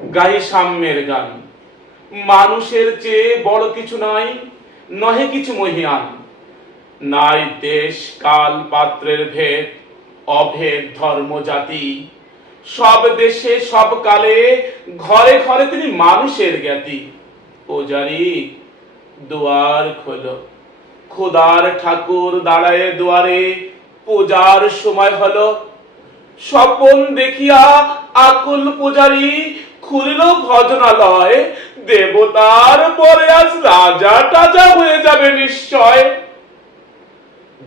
গাহি সাম্যের গান। মানুষের চেয়ে বড় কিছু নাই, নহে কিছু মহিয়ান। নাই দেশ কাল পাত্রের ভেদ, অভেদ ধর্ম জাতি। সব দেশে সব কালে ঘরে ঘরে তিনি মানুষের জ্ঞাতি। পূজারি দুয়ার খোলো, খোদার ঠাকুর দাঁড়ায় দুয়ারে, পূজার সময় হলো। স্বপন দেখিয়া আকুল পূজারি খুলিল ভজনালয়। দেবতার পরে আজ রাজা টাজা হয়ে যাবে নিশ্চয়।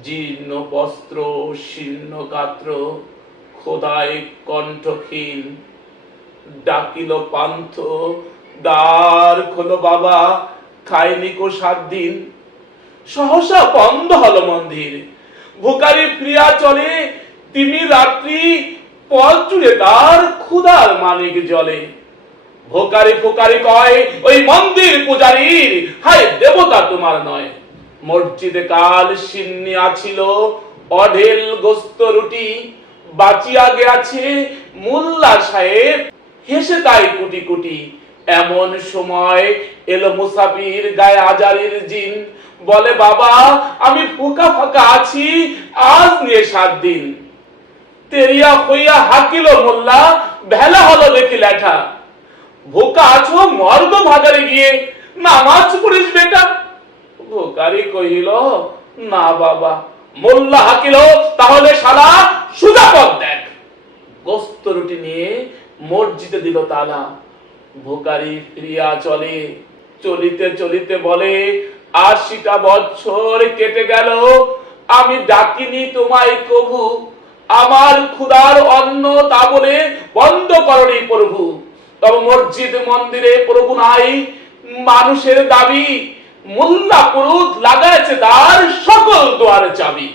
জীর্ণ বস্ত্র শীর্ণ গাত্র, খোদায় কণ্ঠহীন। ডাকিল পান্থ, দ্বার খোলো বাবা, খায়নি কো 7 দিন। সহসা বন্ধ হলো মন্দির। ভোকারি ফিরিয়া চলে, তিমি রাত্রি পথ জুড়ে তার ক্ষুধার মানিক জলে। ভোকারি ফোকারি কয় ওই মন্দির পূজারীর, হায় দেবতা তোমার নয়। মসজিদে কাল সিন্নি আছিল, অঢেল গোস্ত রুটি। বাঁচিয়া গেছে মোল্লা সাহেব, হেসে তাই কুটি কুটি। এমন সময় এলো মুসাফির, গায়ে আজারির জিন। বলে বাবা আমি ফুকা ফাঁকা আছি, আজ নিয়ে 7 দিন। তেরিয়া হইয়া হাকিল মোল্লা, ভেলা হলো দেখি লেঠা। ভোকা আছো মর্গ ভাগারে গিয়ে, নামাজ পড়িস বেটা। ভোকারি কহিল না বাবা। মোল্লা হাকিল তাহলে শালা সুজা পথ দেখ। গোস্ত রুটি নিয়ে মসজিদে দিল তালা। ভোকারি ফিরিয়া চলে, চলিতে চলিতে বলে 80টা বছর কেটে গেল, আমি ডাকিনি তোমায় কভু। আমার ক্ষুধার অন্ন তা বলে বন্ধ করনি প্রভু। তবে মসজিদ মন্দিরে প্রভু নাই, মানুষের দাবি। মোল্লা পুরুত লাগাইছে দ্বার, সকল দুয়ারে চাবি।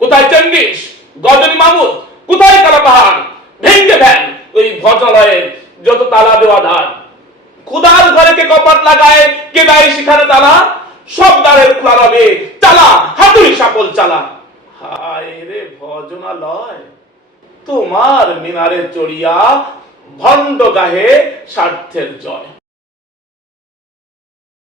কোথায় চেঙ্গিস, গজনী মামুদ, কোথায় কালা পাহাড়? ভেঙ্গে ফেল ওই ভজনালয়ের যত তালা দেওয়া ধার। খুদার ঘরে কে কপাট লাগায়, কে দেয় সেখানে তালা। সব দ্বারের খোলা রবে, চালা হাতুড়ি সাপল চালা। হায় রে ভজনালয়, তোমার মিনারে চড়িয়া ভণ্ড গাহে স্বার্থের জয়।